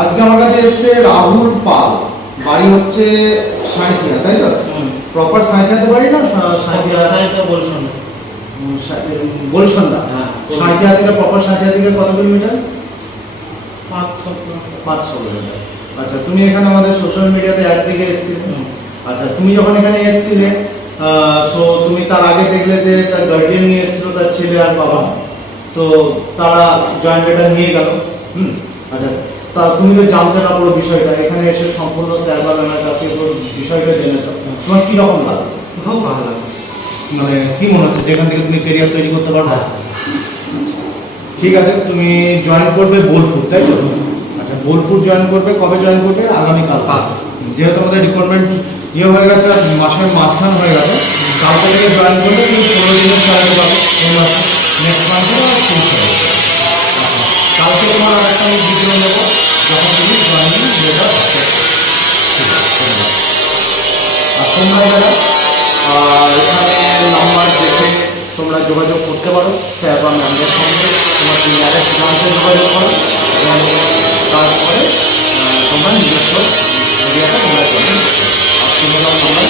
আজকে আমার কাছে এসছে রাহুল পাল, বাড়ি হচ্ছে সাঁইথিয়া, তাই তো? প্রপার সাঁইথিয়াতে বাড়ি না? সাঁইথিয়া গোলসন্ধ্যা। সাঁইথিয়া থেকে প্রপার সাঁইথিয়া থেকে কত কিলোমিটার? 5-6 কিলোমিটার। আচ্ছা, তুমি এখানে আমাদের সোশ্যাল মিডিয়াতে অ্যাড থেকে এসেছিলে। আচ্ছা, তুমি যখন এখানে এসেছিলে সো তুমি তার আগে দেখলে যে তার গার্ডিয়ান নিয়ে এসেছিল, তার ছেলে আর বাবা। সো তারা জয়েন্ট লেটার নিয়ে গেল। আচ্ছা, তা তুমি তো জানতে না পুরো বিষয়টা, এখানে এসে সম্পূর্ণ স্যার বা ম্যামের কাছে পুরো বিষয়টা জেনেছ, তোমার কীরকম লাগে? খুব ভালো লাগে। মানে কি মনে হচ্ছে যে এখান থেকে তুমি কেরিয়ার তৈরি করতে পারবে? ঠিক আছে, তুমি জয়েন করবে বোলপুর, তাই তো? আচ্ছা, বোলপুর জয়েন করবে, কবে জয়েন করবে? আগামীকাল। যেহেতু আমাদের রিক্রুটমেন্ট হয়ে গেছে আর মাসের মাঝখান হয়ে গেছে, কালকে থেকে জয়েন করবে, তুমি 16 দিনের স্যালারি পাবে এই মাসে, নেক্সট মান্থে তিরিশ হবে। কালকে তোমার আর একটা আমি ভিডিও নেবো যখন তুমি জয়েনিং লেটার আসবে। আর তোমরা যারা এখানে নাম্বার দেখে তোমরা যোগাযোগ করতে পারো স্যার বা ম্যামদের সঙ্গে, তোমার সিনিয়রের সাথে যোগাযোগ করো এবং তারপরে তোমরা নিজস্ব এরিয়াটা তোমরা জয়েন করতে পারো। আর তোমরা নাম্বার